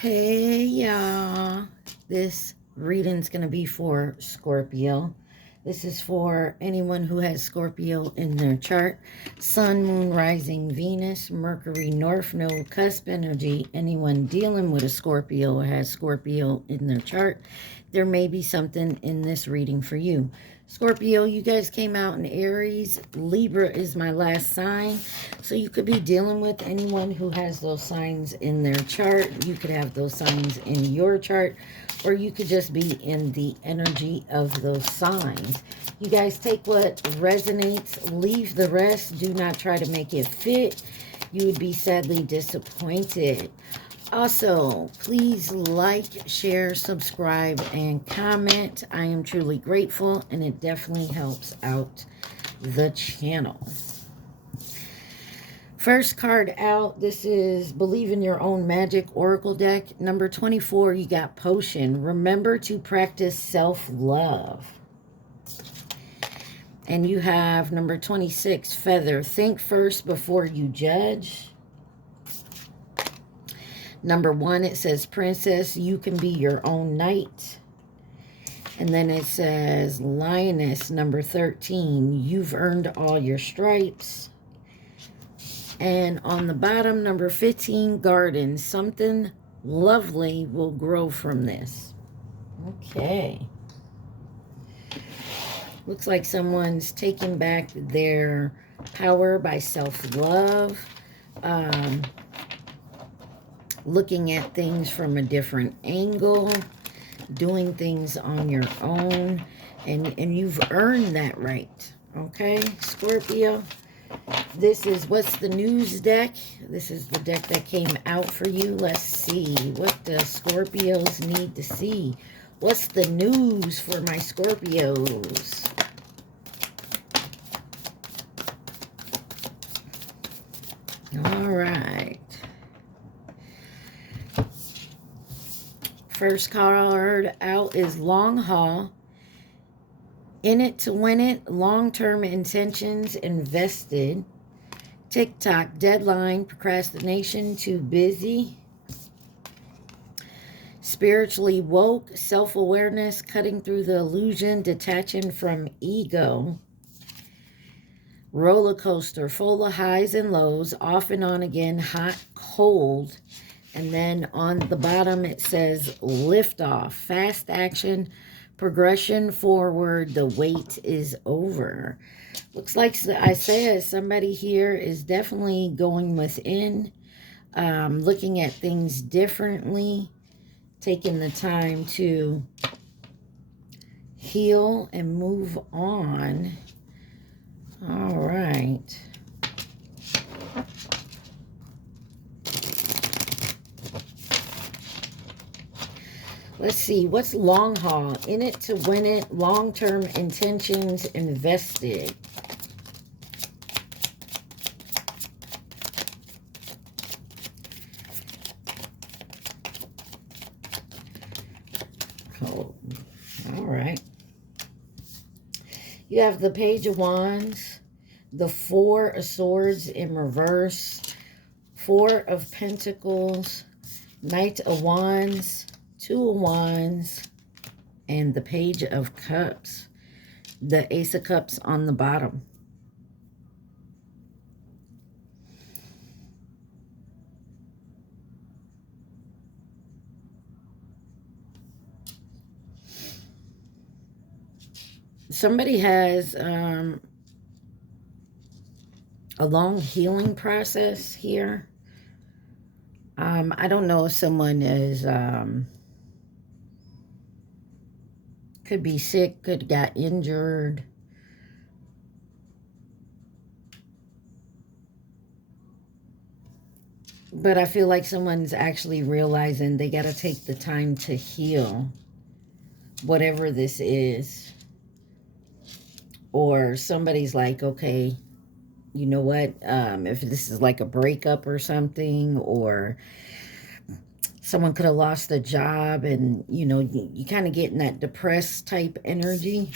Hey y'all, this reading's going to be for Scorpio. This is for anyone who has Scorpio in their chart. Sun, Moon, Rising, Venus, Mercury, North Node, Cusp energy. Anyone dealing with a Scorpio or has Scorpio in their chart, there may be something in this reading for you. Scorpio, you guys came out in Aries. Libra is my last sign. So you could be dealing with anyone who has those signs in their chart. You could have those signs in your chart, or you could just be in the energy of those signs. You guys take what resonates, leave the rest. Do not try to make it fit. You would be sadly disappointed. Also, please like, share, subscribe, and comment. I am truly grateful, and it definitely helps out the channel. First card out, this is Believe in Your Own Magic Oracle deck. Number 24, you got Potion. Remember to practice self-love. And you have number 26, Feather. Think first before you judge. Number 1, it says Princess, you can be your own knight. And then it says Lioness, number 13, you've earned all your stripes. And on the bottom, number 15, Garden, something lovely will grow from this. Okay. Looks like someone's taking back their power by self-love. Looking at things from a different angle, doing things on your own, and you've earned that right. Okay, Scorpio, this is What's the News deck. This is the deck that came out for you. Let's see what the Scorpios need to see. What's the news for my Scorpios? All right. First card out is Long Haul. In it to win it. Long-term intentions invested. TikTok deadline. Procrastination. Too busy. Spiritually woke. Self-awareness. Cutting through the illusion. Detaching from ego. Roller coaster. Full of highs and lows. Off and on again. Hot, cold. And then on the bottom, it says liftoff, fast action, progression forward, the wait is over. Looks like I said somebody here is definitely going within, looking at things differently, taking the time to heal and move on. All right. Let's see, what's long haul? In it to win it, long-term intentions invested. Oh, all right. You have the Page of Wands, the Four of Swords in reverse, Four of Pentacles, Knight of Wands, Two of Wands, and the Page of Cups. The Ace of Cups on the bottom. Somebody has a long healing process here. I don't know if someone is... could be sick, could got injured. But I feel like someone's actually realizing they got to take the time to heal whatever this is. Or somebody's like, okay, you know what? If this is like a breakup or something, or someone could have lost a job and, you know, you kind of get in that depressed type energy.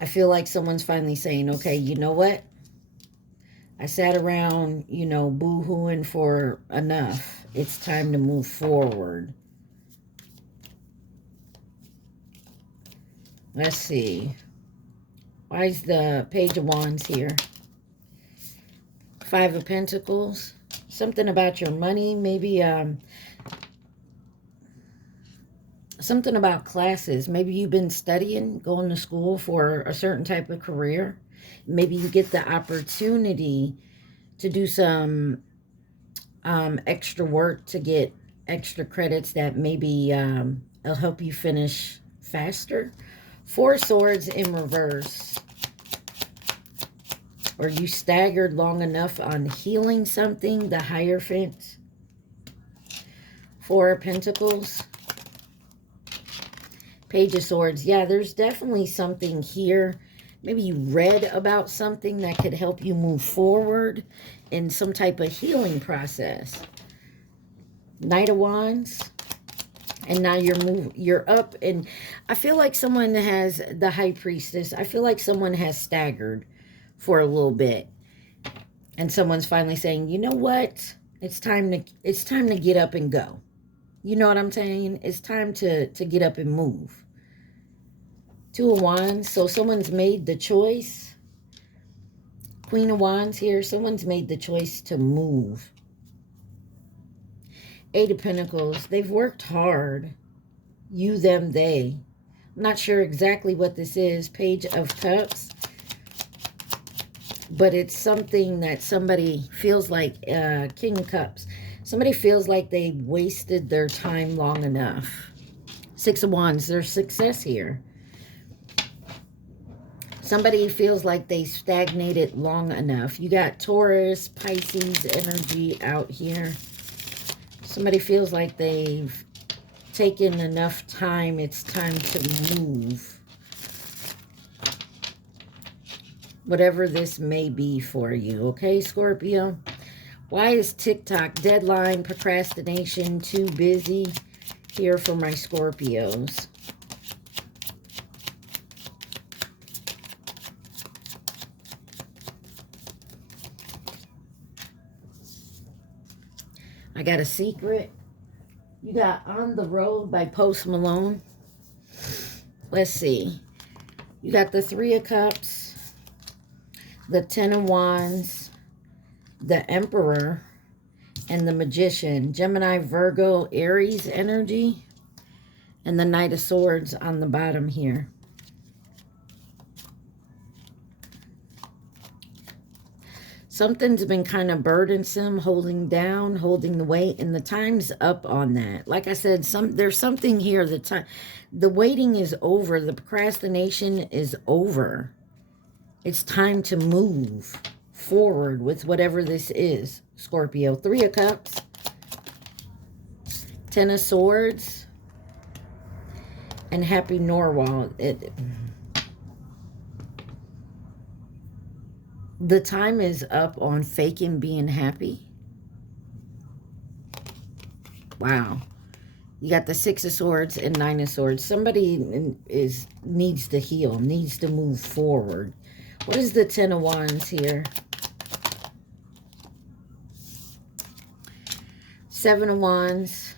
I feel like someone's finally saying, okay, you know what? I sat around, you know, boo-hooing for enough. It's time to move forward. Let's see. Why is the Page of Wands here? Five of Pentacles. Something about your money. Maybe something about classes. Maybe you've been studying, going to school for a certain type of career. Maybe you get the opportunity to do some extra work to get extra credits that maybe will help you finish faster. Four Swords in reverse. Or you staggered long enough on healing something, the Hierophant. Four of Pentacles. Page of Swords. Yeah, there's definitely something here. Maybe you read about something that could help you move forward in some type of healing process. Knight of Wands. And now you're up, and I feel like someone has the High Priestess. I feel like someone has staggered for a little bit. And someone's finally saying, you know what? It's time to get up and go. You know what I'm saying? It's time to get up and move. Two of Wands. So someone's made the choice. Queen of Wands here. Someone's made the choice to move. Eight of Pentacles. They've worked hard. You, them, they. I'm not sure exactly what this is. Page of Cups. But it's something that somebody feels like, King of Cups. Somebody feels like they wasted their time long enough. Six of Wands. There's success here. Somebody feels like they stagnated long enough. You got Taurus, Pisces energy out here. Somebody feels like they've taken enough time. It's time to move. Whatever this may be for you. Okay, Scorpio? Why is TikTok, deadline, procrastination, too busy here for my Scorpios? I got a secret. You got On the Road by Post Malone. Let's see. You got the Three of Cups, the Ten of Wands, the Emperor, and the Magician. Gemini, Virgo, Aries energy, and the Knight of Swords on the bottom here. Something's been kind of burdensome, holding down, holding the weight, and the time's up on that. Like I said, there's something here. The waiting is over. The procrastination is over. It's time to move forward with whatever this is, Scorpio. Three of Cups, Ten of Swords, and Happy Norwal. The time is up on faking being happy. Wow. You got the Six of Swords and Nine of Swords. Somebody needs to heal, needs to move forward. What is the Ten of Wands here? Seven of Wands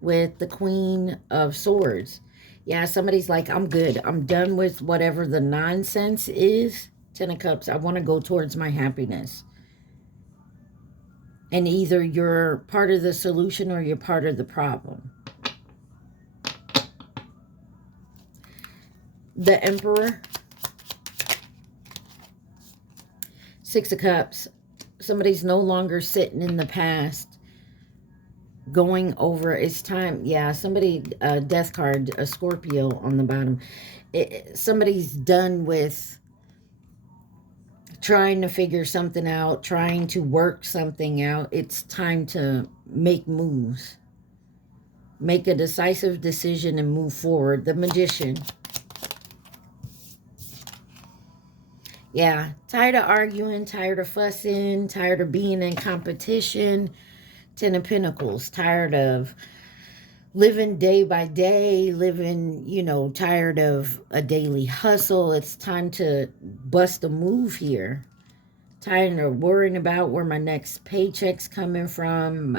with the Queen of Swords. Yeah, somebody's like, I'm good. I'm done with whatever the nonsense is. Ten of Cups. I want to go towards my happiness. And either you're part of the solution or you're part of the problem. The Emperor. Six of Cups. Somebody's no longer sitting in the past, going over. It's time. Yeah, somebody, death card, a Scorpio on the bottom. Somebody's done with trying to figure something out, trying to work something out. It's time to make moves. Make a decisive decision and move forward. The Magician. Yeah, tired of arguing, tired of fussing, tired of being in competition. Ten of Pentacles. Tired of living day by day, living, you know, tired of a daily hustle. It's time to bust a move here. Tired of worrying about where my next paycheck's coming from.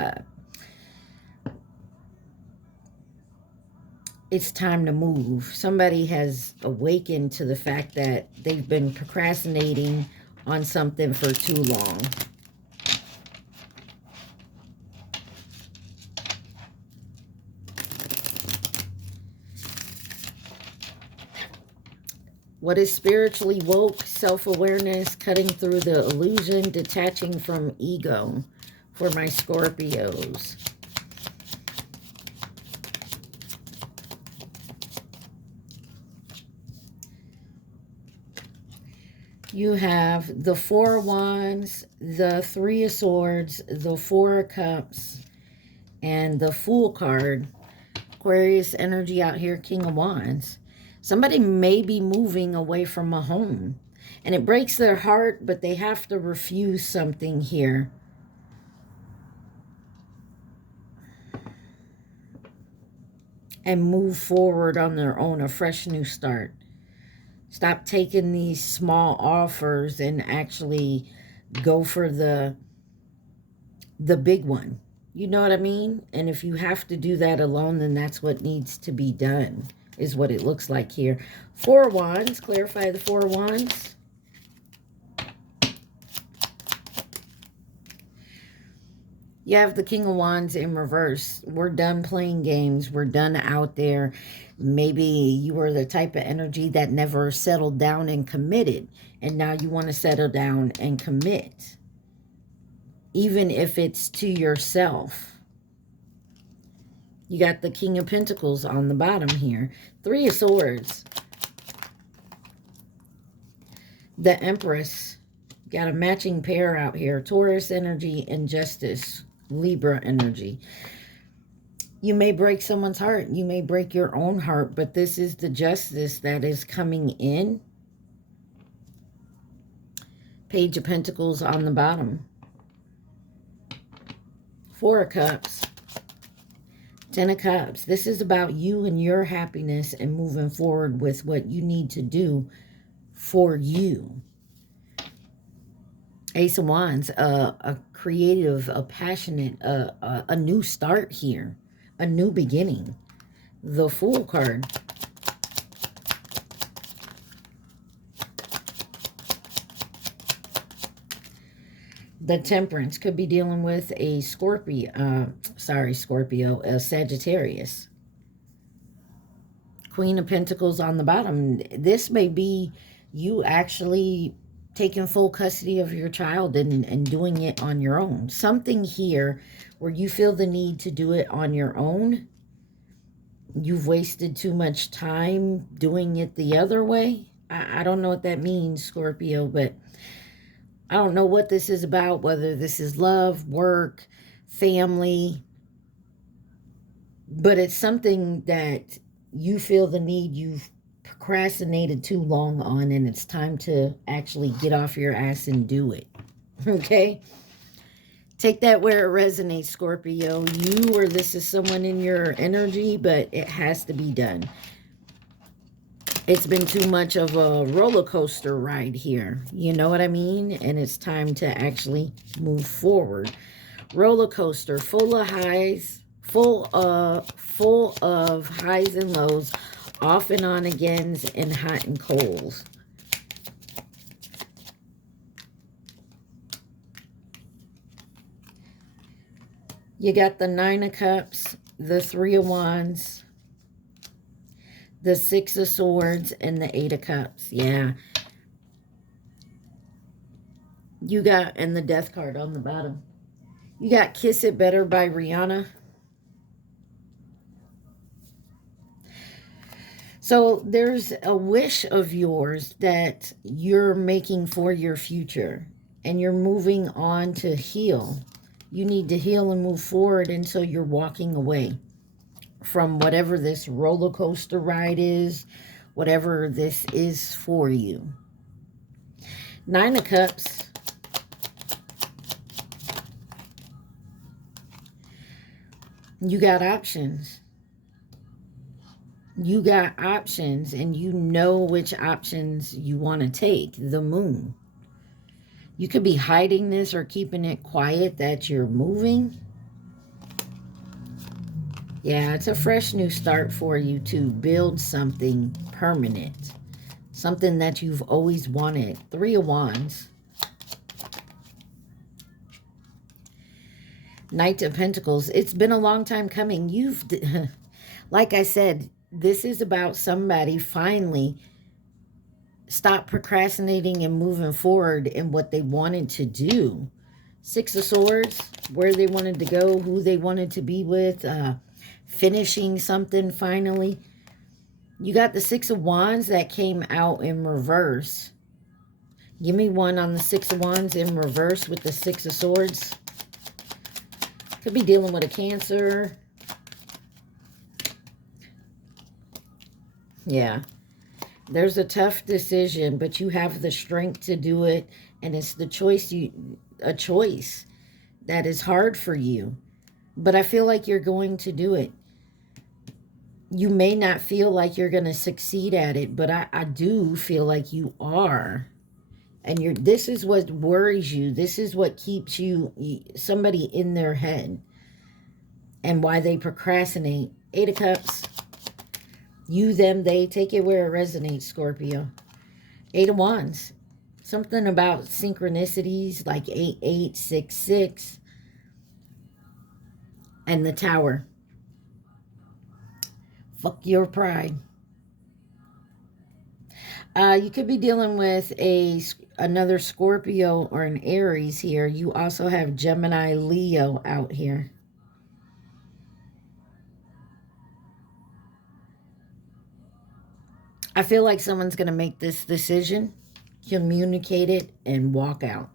It's time to move. Somebody has awakened to the fact that they've been procrastinating on something for too long. What is spiritually woke? Self-awareness, cutting through the illusion, detaching from ego for my Scorpios. You have the Four of Wands, the Three of Swords, the Four of Cups, and the Fool card. Aquarius energy out here, King of Wands. Somebody may be moving away from a home. And it breaks their heart, but they have to refuse something here. And move forward on their own, a fresh new start. Stop taking these small offers and actually go for the big one. You know what I mean? And if you have to do that alone, then that's what needs to be done, is what it looks like here. Four of Wands. Clarify the Four of Wands. You have the King of Wands in reverse. We're done playing games. We're done out there. Maybe you were the type of energy that never settled down and committed. And now you want to settle down and commit. Even if it's to yourself. You got the King of Pentacles on the bottom here. Three of Swords. The Empress. Got a matching pair out here. Taurus energy and Justice. Libra energy. You may break someone's heart. You may break your own heart. But this is the justice that is coming in. Page of Pentacles on the bottom. Four of Cups. Ten of Cups. This is about you and your happiness and moving forward with what you need to do for you. Ace of Wands. A creative, a passionate, a new start here. A new beginning. The Fool card. The Temperance could be dealing with a Scorpio, a Sagittarius. Queen of Pentacles on the bottom. This may be you actually taking full custody of your child and doing it on your own. Something here where you feel the need to do it on your own. You've wasted too much time doing it the other way. I don't know what that means, Scorpio, but I don't know what this is about, whether this is love, work, family, but it's something that you feel the need, you've procrastinated too long on, and it's time to actually get off your ass and do it, okay? Take that where it resonates, Scorpio. You or this is someone in your energy, but it has to be done. It's been too much of a roller coaster ride here. You know what I mean? And it's time to actually move forward. Roller coaster, full of highs, full of highs and lows, off and on agains, and hot and colds. You got the Nine of Cups, the Three of Wands, the Six of Swords, and the Eight of Cups. Yeah. You got, and the Death card on the bottom. You got Kiss It Better by Rihanna. So there's a wish of yours that you're making for your future. And you're moving on to heal. You need to heal and move forward, and so you're walking away from whatever this roller coaster ride is, whatever this is for you. Nine of Cups. You got options. You got options, and you know which options you want to take. The Moon. You could be hiding this or keeping it quiet that you're moving. Yeah, it's a fresh new start for you to build something permanent. Something that you've always wanted. 3 of Wands. Knight of Pentacles. It's been a long time coming. Like I said, this is about somebody finally stop procrastinating and moving forward in what they wanted to do. 6 of Swords, where they wanted to go, who they wanted to be with, finishing something finally. You got the 6 of Wands that came out in reverse. Give me one on the 6 of Wands in reverse with the 6 of Swords. Could be dealing with a Cancer. Yeah. There's a tough decision, but you have the strength to do it. And it's the choice, a choice that is hard for you. But I feel like you're going to do it. You may not feel like you're going to succeed at it, but I do feel like you are. And this is what worries you. This is what keeps you, somebody in their head. And why they procrastinate. 8 of Cups. You, them, they. Take it where it resonates, Scorpio. 8 of Wands. Something about synchronicities like 8866. And the Tower. Fuck your pride. You could be dealing with another Scorpio or an Aries here. You also have Gemini, Leo out here. I feel like someone's going to make this decision, communicate it, and walk out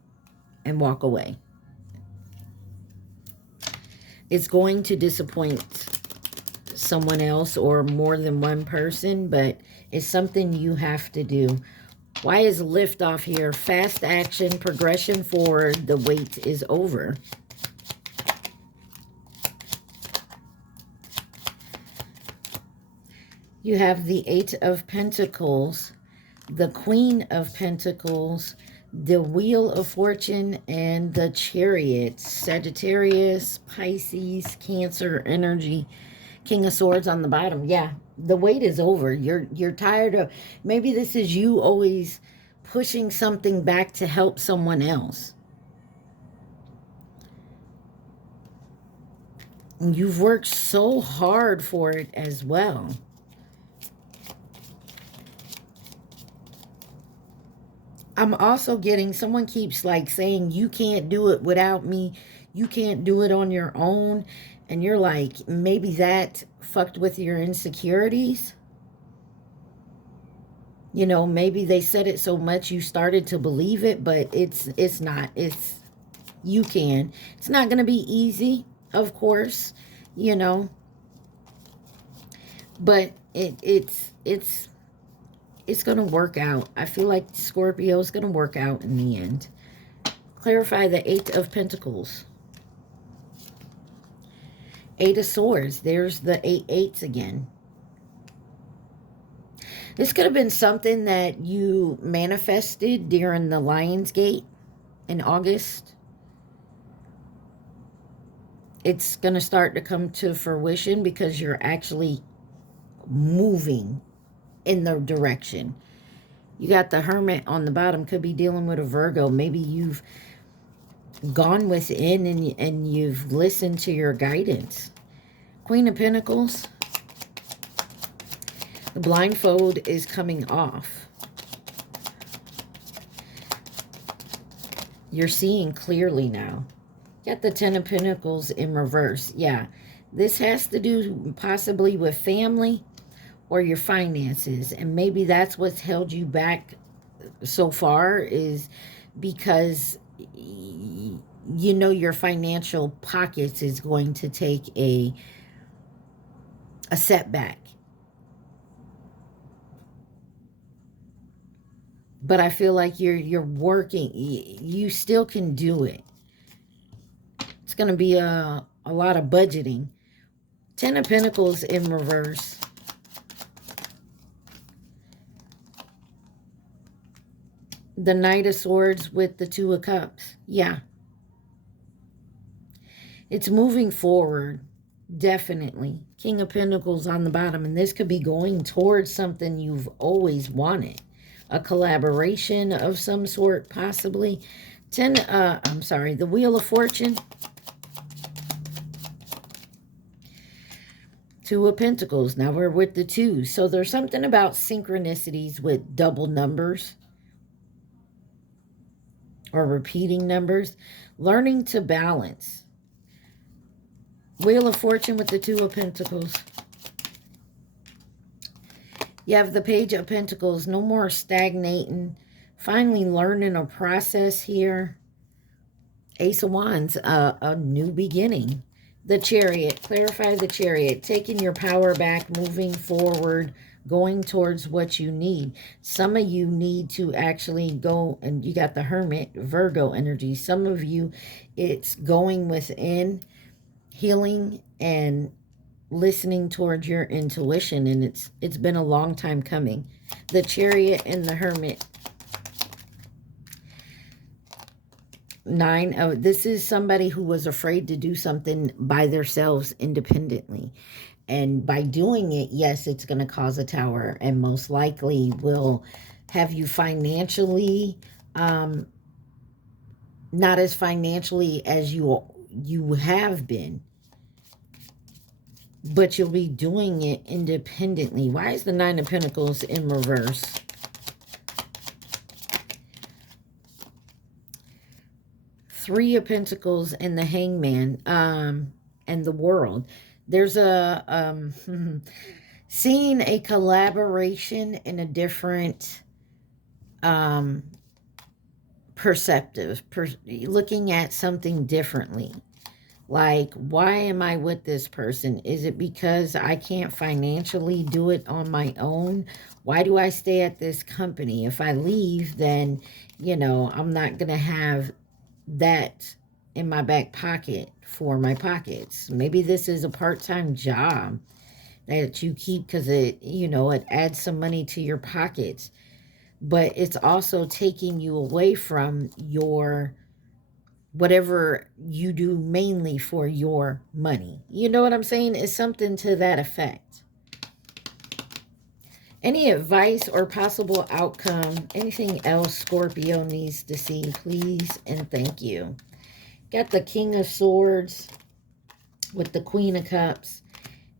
and walk away. It's going to disappoint someone else or more than one person, but it's something you have to do. Why is liftoff here? Fast action, progression forward, the wait is over. You have the 8 of Pentacles, the Queen of Pentacles, the Wheel of Fortune, and the Chariot. Sagittarius, Pisces, Cancer energy, King of Swords on the bottom. Yeah, the wait is over. You're tired of, maybe this is you always pushing something back to help someone else. And you've worked so hard for it as well. I'm also getting, someone keeps like saying, you can't do it without me. You can't do it on your own. And you're like, maybe that fucked with your insecurities. You know, maybe they said it so much you started to believe it, but it's not. You can. It's not going to be easy, of course, you know. But it's going to work out. I feel like Scorpio is going to work out in the end. Clarify the 8 of Pentacles. 8 of Swords. There's the 8 eights again. This could have been something that you manifested during the Lionsgate in August. It's going to start to come to fruition because you're actually moving in the direction. You got the Hermit on the bottom. Could be dealing with a Virgo. Maybe you've gone within and you've listened to your guidance. Queen of Pentacles. The blindfold is coming off. You're seeing clearly now. Got the 10 of Pentacles in reverse. Yeah, this has to do possibly with family or your finances. And maybe that's what's held you back so far, is because you know your financial pockets is going to take a setback. But I feel like you're working. You still can do it. It's going to be a lot of budgeting. 10 of Pentacles in reverse. The Knight of Swords with the Two of Cups. Yeah. It's moving forward. Definitely. King of Pentacles on the bottom. And this could be going towards something you've always wanted. A collaboration of some sort, possibly. The Wheel of Fortune. Two of Pentacles. Now we're with the two. So there's something about synchronicities with double numbers. Or repeating numbers. Learning to balance. Wheel of Fortune with the Two of Pentacles. You have the Page of Pentacles. No more stagnating. Finally learning a process here. Ace of Wands. A new beginning. The Chariot. Clarify the Chariot. Taking your power back. Moving forward. Going towards what you need. Some of you need to actually go, and you got the Hermit, Virgo energy. Some of you, it's going within, healing and listening towards your intuition, and it's been a long time coming. The Chariot and the Hermit. This is somebody who was afraid to do something by themselves independently. And by doing it, yes, it's going to cause a tower, and most likely will have you financially, not as financially as you have been, but you'll be doing it independently. Why is the Nine of Pentacles in reverse? Three of Pentacles and the Hangman, and the World. There's a seeing a collaboration in a different perceptive, looking at something differently. Like, why am I with this person? Is it because I can't financially do it on my own? Why do I stay at this company? If I leave, then, you know, I'm not going to have that in my back pocket for my pockets. Maybe this is a part-time job that you keep because it, you know, it adds some money to your pockets. But it's also taking you away from your whatever you do mainly for your money. You know what I'm saying? It's something to that effect. Any advice or possible outcome? Anything else Scorpio needs to see, please and thank you. Got the King of Swords with the Queen of Cups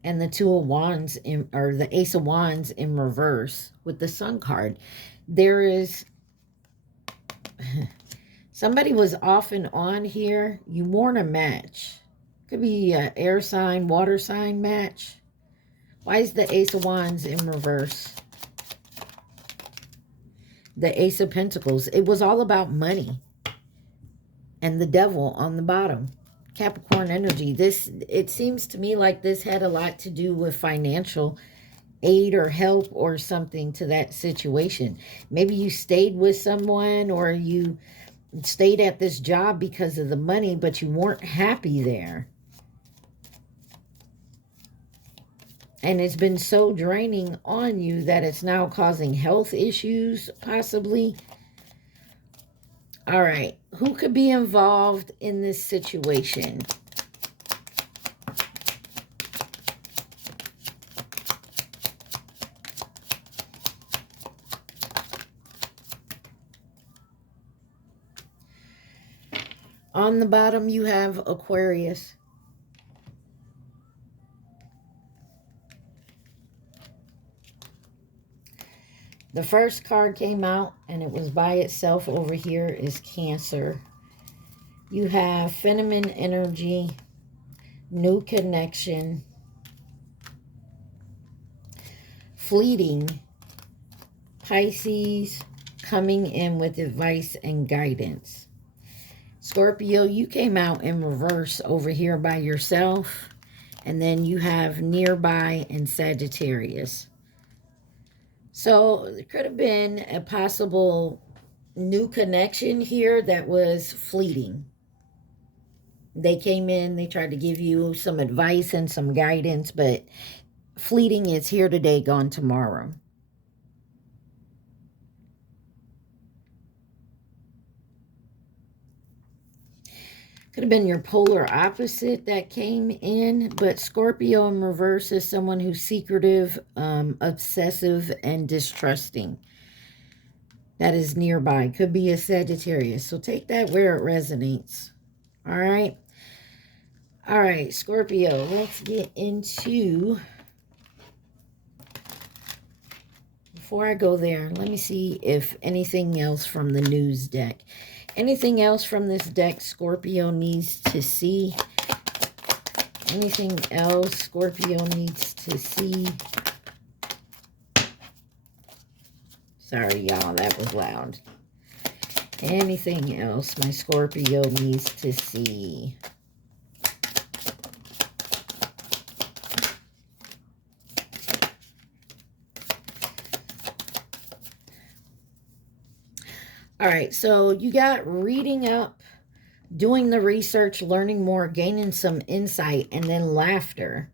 and the Two of Wands, or the Ace of Wands in reverse with the Sun card. There is... somebody was off and on here. You want a match. Could be an air sign, water sign match. Why is the Ace of Wands in reverse? The Ace of Pentacles. It was all about money. And the Devil on the bottom. Capricorn energy. It seems to me like this had a lot to do with financial aid or help or something to that situation. Maybe you stayed with someone, or you stayed at this job because of the money, but you weren't happy there. And it's been so draining on you that it's now causing health issues, possibly. All right. Who could be involved in this situation? On the bottom, you have Aquarius. The first card came out, and it was by itself over here, is Cancer. You have feminine energy, new connection, fleeting, Pisces, coming in with advice and guidance. Scorpio, you came out in reverse over here by yourself, and then you have nearby and Sagittarius. So there could have been a possible new connection here that was fleeting. They came in, they tried to give you some advice and some guidance, but fleeting is here today, gone tomorrow. Could have been your polar opposite that came in, but Scorpio in reverse is someone who's secretive, obsessive, and distrusting. That is nearby. Could be a Sagittarius. So take that where it resonates. All right. All right, Scorpio, let's get into... Before I go there, let me see if anything else from the news deck. Anything else from this deck Scorpio needs to see? Anything else Scorpio needs to see? Sorry, y'all, that was loud. Anything else my Scorpio needs to see? All right, so you got reading up, doing the research, learning more, gaining some insight, and then laughter.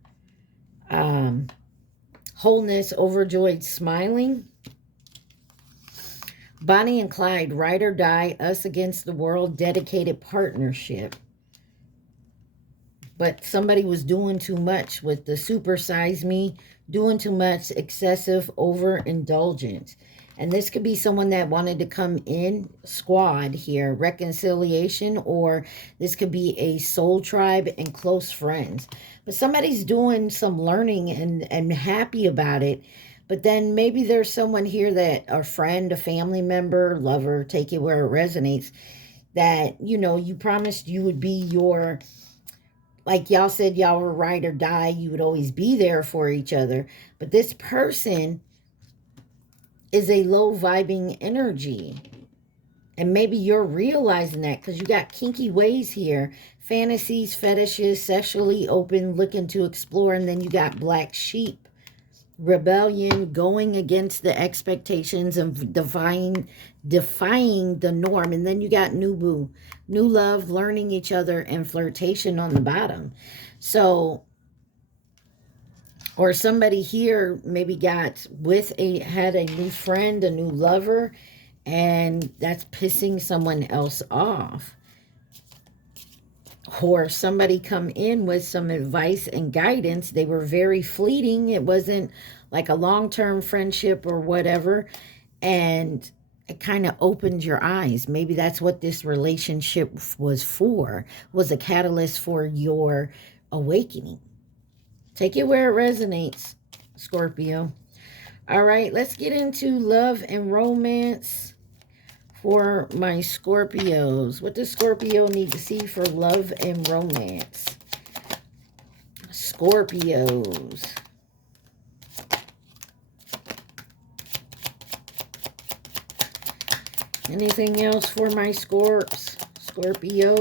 Wholeness, overjoyed, smiling. Bonnie and Clyde, ride or die, us against the world, dedicated partnership. But somebody was doing too much with the supersize me, doing too much, excessive, overindulgence. And this could be someone that wanted to come in, squad here, reconciliation, or this could be a soul tribe and close friends. But somebody's doing some learning and happy about it. But then maybe there's someone here that, a friend, a family member, lover, take it where it resonates, that, you know, you promised you would be your, like y'all said, y'all were ride or die. You would always be there for each other. But this person is a low vibing energy. And maybe you're realizing that because you got kinky ways here. Fantasies, fetishes, sexually open, looking to explore. And then you got black sheep. Rebellion, going against the expectations of defying the norm. And then you got new boo, new love, learning each other, and flirtation on the bottom. So, or somebody here maybe had a new friend, a new lover, and that's pissing someone else off. Or somebody come in with some advice and guidance. They were very fleeting. It wasn't like a long-term friendship or whatever. And it kind of opened your eyes. Maybe that's what this relationship was for, was a catalyst for your awakening. Take it where it resonates, Scorpio. All right, let's get into love and romance for my Scorpios. What does Scorpio need to see for love and romance? Scorpios. Anything else for my Scorps? Scorpio.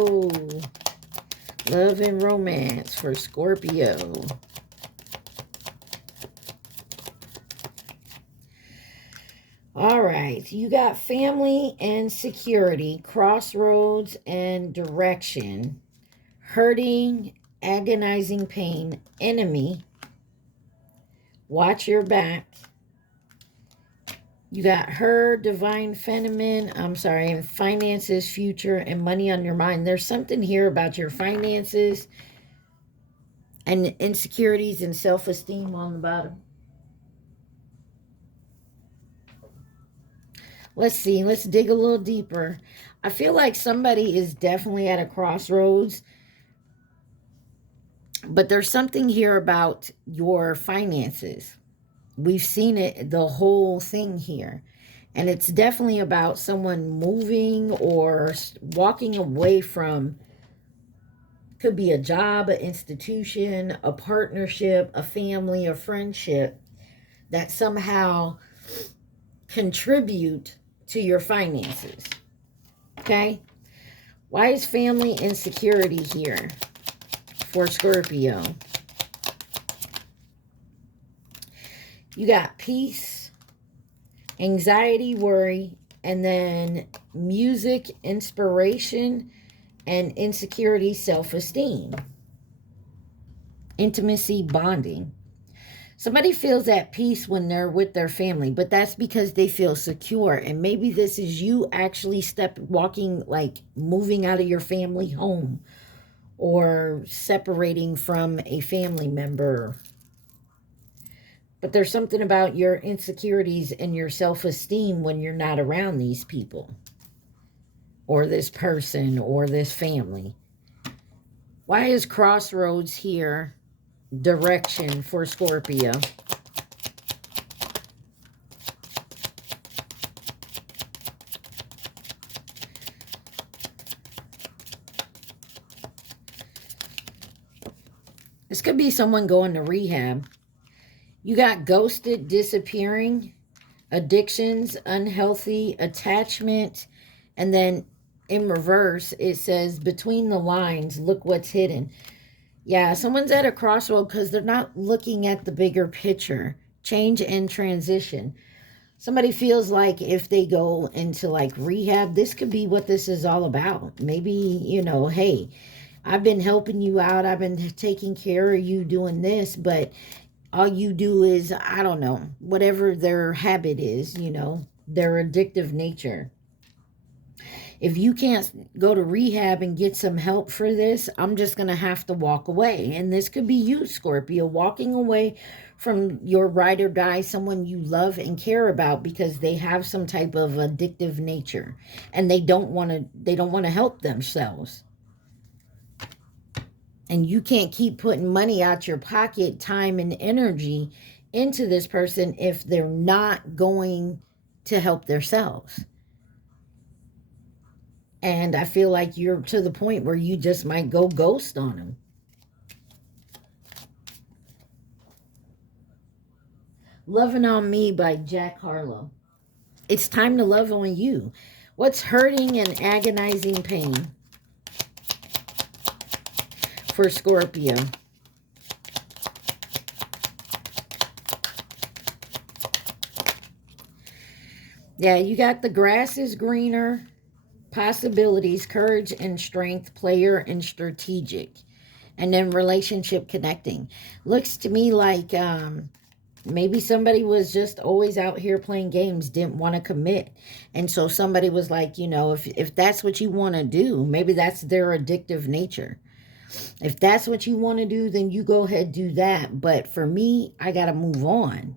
Love and romance for Scorpio. All right, you got family and security, crossroads and direction, hurting, agonizing pain, enemy, watch your back. You got her, divine feminine, and finances, future, and money on your mind. There's something here about your finances and insecurities and self-esteem on the bottom. Let's see. Let's dig a little deeper. I feel like somebody is definitely at a crossroads. But there's something here about your finances. We've seen it, the whole thing here. And it's definitely about someone moving or walking away from, could be a job, an institution, a partnership, a family, a friendship that somehow contribute to your finances. Okay? Why is family insecurity here for Scorpio? You got peace, anxiety, worry, and then music, inspiration, and insecurity, self-esteem. Intimacy, bonding. Somebody feels at peace when they're with their family, but that's because they feel secure. And maybe this is you actually moving out of your family home, or separating from a family member. But there's something about your insecurities and your self-esteem when you're not around these people or this person or this family. Why is crossroads here? Direction for Scorpio. This could be someone going to rehab. You got ghosted, disappearing, addictions, unhealthy attachment, and then in reverse, it says between the lines, look what's hidden. Yeah, someone's at a crossroad because they're not looking at the bigger picture. Change and transition. Somebody feels like if they go into like rehab, this could be what this is all about. Maybe, you know, hey, I've been helping you out. I've been taking care of you doing this, but all you do is, I don't know, whatever their habit is, you know, their addictive nature. If you can't go to rehab and get some help for this, I'm just going to have to walk away. And this could be you, Scorpio, walking away from your ride or die, someone you love and care about because they have some type of addictive nature and they don't want to help themselves. And you can't keep putting money out your pocket, time and energy into this person if they're not going to help themselves. And I feel like you're to the point where you just might go ghost on them. Loving on Me by Jack Harlow. It's time to love on you. What's hurting and agonizing pain for Scorpio? Yeah, you got the grass is greener, possibilities, courage and strength, player and strategic. And then relationship connecting. Looks to me like maybe somebody was just always out here playing games, didn't want to commit. And so somebody was like, you know, if that's what you want to do, maybe that's their addictive nature. If that's what you want to do, then you go ahead, do that. But for me, I got to move on.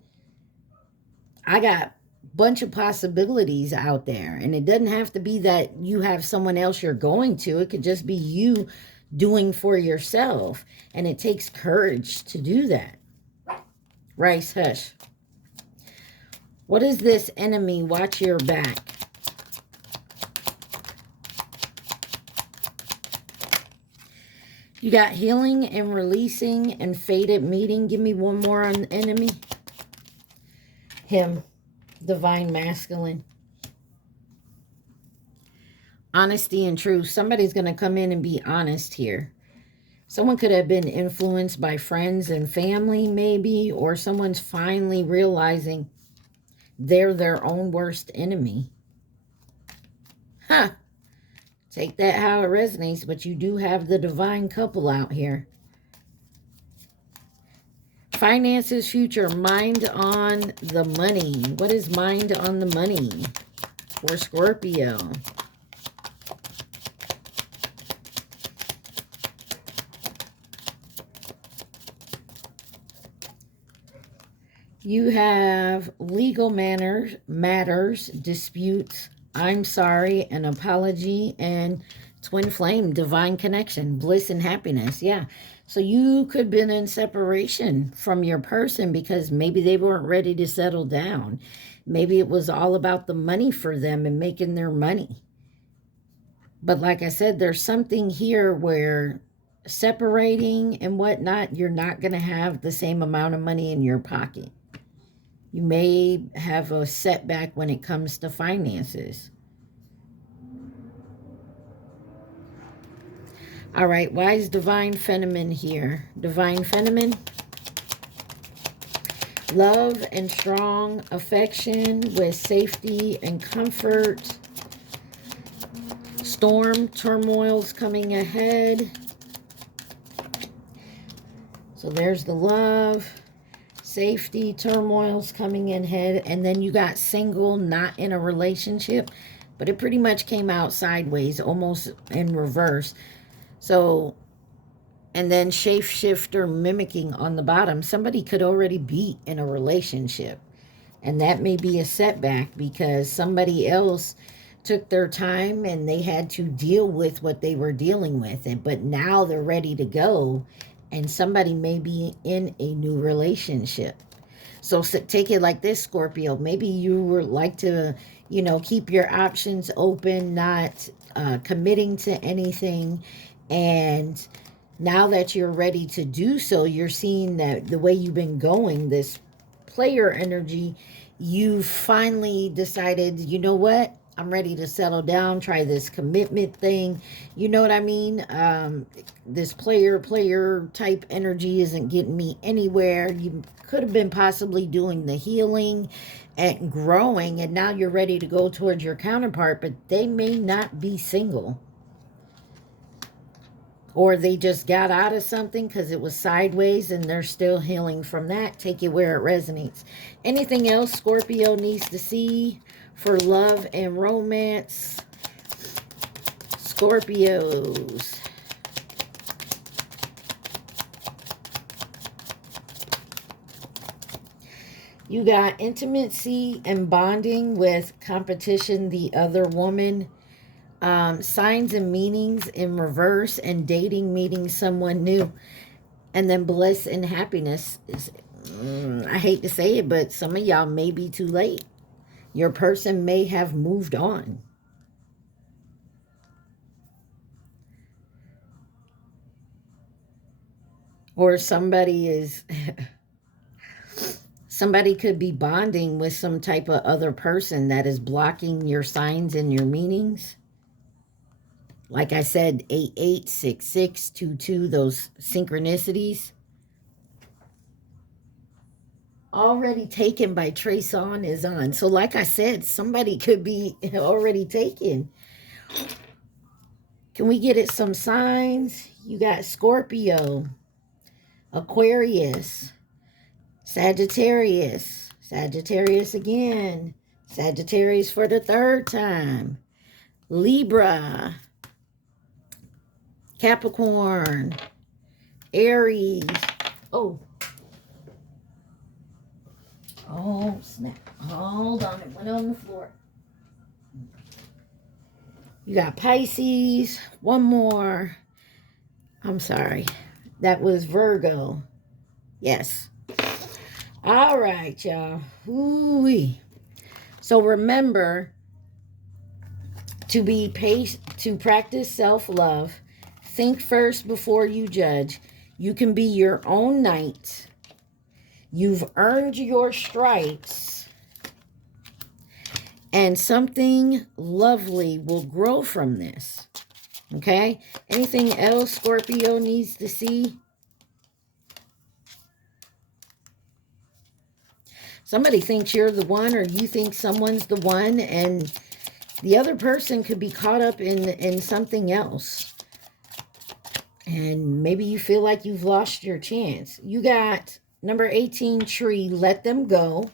I got a bunch of possibilities out there. And it doesn't have to be that you have someone else you're going to. It could just be you doing for yourself. And it takes courage to do that. Rice Hush. What is this enemy? Watch your back. You got healing and releasing and fated meeting. Give me one more on the enemy. Him. Divine masculine. Honesty and truth. Somebody's going to come in and be honest here. Someone could have been influenced by friends and family maybe, or someone's finally realizing they're their own worst enemy. Huh. Take that how it resonates, but you do have the divine couple out here. Finances, future, mind on the money. What is mind on the money for Scorpio? You have legal matters, disputes, I'm sorry, an apology, and twin flame, divine connection, bliss and happiness. Yeah. So you could have been in separation from your person because maybe they weren't ready to settle down. Maybe it was all about the money for them and making their money. But like I said, there's something here where separating and whatnot, you're not going to have the same amount of money in your pocket. You may have a setback when it comes to finances. All right, why is Divine Feminine here? Divine Feminine. Love and strong affection with safety and comfort. Storm, turmoils coming ahead. So there's the love. Safety, turmoils coming in ahead. And then you got single, not in a relationship. But it pretty much came out sideways, almost in reverse. So And then shapeshifter mimicking on the bottom. Somebody could already be in a relationship. And that may be a setback because somebody else took their time and they had to deal with what they were dealing with. But now they're ready to go. And somebody may be in a new relationship. So take it like this, Scorpio. Maybe you would like to, keep your options open, not committing to anything. And now that you're ready to do so, you're seeing that the way you've been going, this player energy, you finally decided, you know what? I'm ready to settle down, try this commitment thing. You know what I mean? This player type energy isn't getting me anywhere. You could have been possibly doing the healing and growing, and now you're ready to go towards your counterpart, but they may not be single. Or they just got out of something because it was sideways and they're still healing from that. Take it where it resonates. Anything else Scorpio needs to see for love and romance? Scorpios. You got intimacy and bonding with competition, the other woman. Signs and meanings in reverse, and dating, meeting someone new. And then bliss and happiness is, I hate to say it, but some of y'all may be too late. Your person may have moved on. Or somebody could be bonding with some type of other person that is blocking your signs and your meanings. Like I said, 886622, those synchronicities. Already taken by Trace On is on. So like I said, somebody could be already taken. Can we get it some signs? You got Scorpio, Aquarius, Sagittarius, Sagittarius again, Sagittarius for the third time, Libra, Capricorn, Aries. Oh, snap. Hold on. It went on the floor. You got Pisces. One more. I'm sorry. That was Virgo. Yes. All right, y'all. Ooh-wee. So remember to practice self-love. Think first before you judge. You can be your own knight. You've earned your stripes. And something lovely will grow from this. Okay? Anything else Scorpio needs to see? Somebody thinks you're the one, or you think someone's the one, and the other person could be caught up in something else. And maybe you feel like you've lost your chance. You got number 18, Tree, Let Them Go.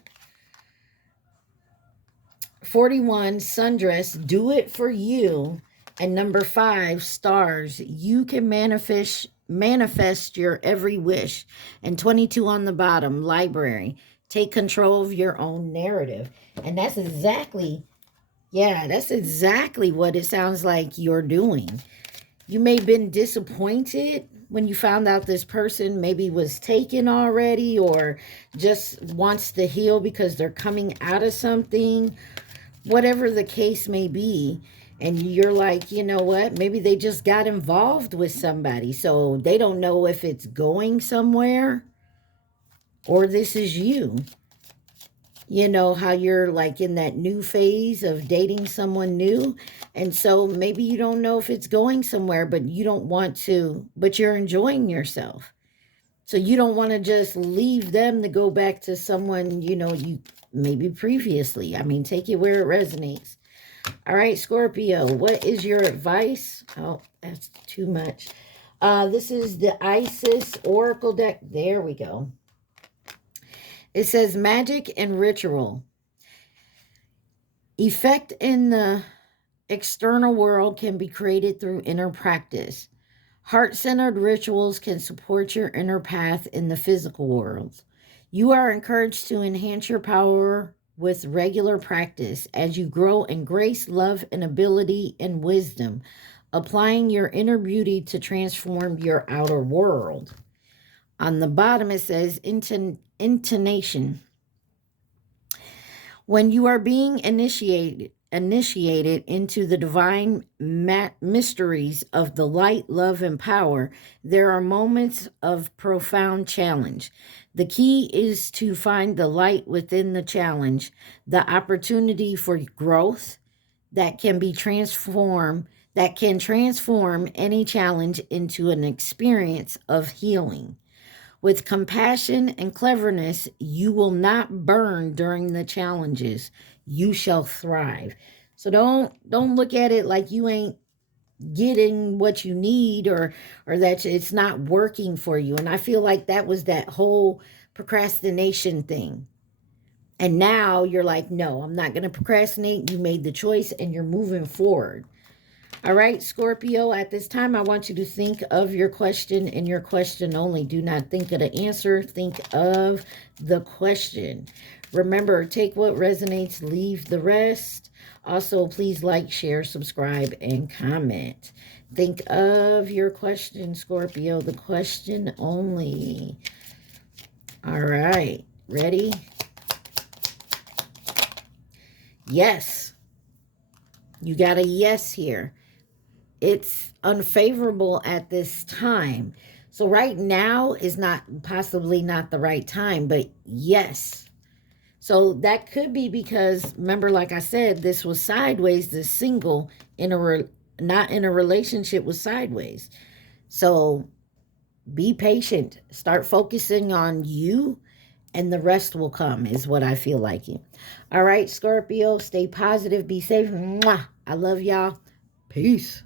41, Sundress, Do It For You. And number 5, Stars, You Can manifest your every wish. And 22 on the bottom, Library, Take control of your own narrative. And that's exactly what it sounds like you're doing. You may have been disappointed when you found out this person maybe was taken already, or just wants to heal because they're coming out of something, whatever the case may be. And you're like, you know what? Maybe they just got involved with somebody, so they don't know if it's going somewhere or this is you. You know how you're like in that new phase of dating someone new. And so maybe you don't know if it's going somewhere, but you don't want to, but you're enjoying yourself. So you don't want to just leave them to go back to someone, you maybe previously. I mean, take it where it resonates. All right, Scorpio, what is your advice? Oh, that's too much. This is the Isis Oracle deck. There we go. It says magic and ritual. Effect in the external world can be created through inner practice. Heart-centered rituals can support your inner path in the physical world. You are encouraged to enhance your power with regular practice as you grow in grace, love, and ability and wisdom, applying your inner beauty to transform your outer world. On the bottom, it says intonation. When you are being initiated into the divine mysteries of the light, love, and power, there are moments of profound challenge. The key is to find the light within the challenge, the opportunity for growth that can transform any challenge into an experience of healing. With compassion and cleverness, you will not burn during the challenges. You shall thrive. So don't look at it like you ain't getting what you need, or that it's not working for you. And I feel like that was that whole procrastination thing. And now you're like, no, I'm not going to procrastinate. You made the choice and you're moving forward. All right, Scorpio, at this time, I want you to think of your question and your question only. Do not think of the answer. Think of the question. Remember, take what resonates, leave the rest. Also, please like, share, subscribe, and comment. Think of your question, Scorpio, the question only. All right, ready? Yes. You got a yes here. It's unfavorable at this time. So right now is possibly not the right time, but yes. So that could be because, remember, like I said, this was sideways, this single, not in a relationship, was sideways. So be patient. Start focusing on you, and the rest will come, is what I feel like. All right, Scorpio, stay positive, be safe. Mwah. I love y'all. Peace.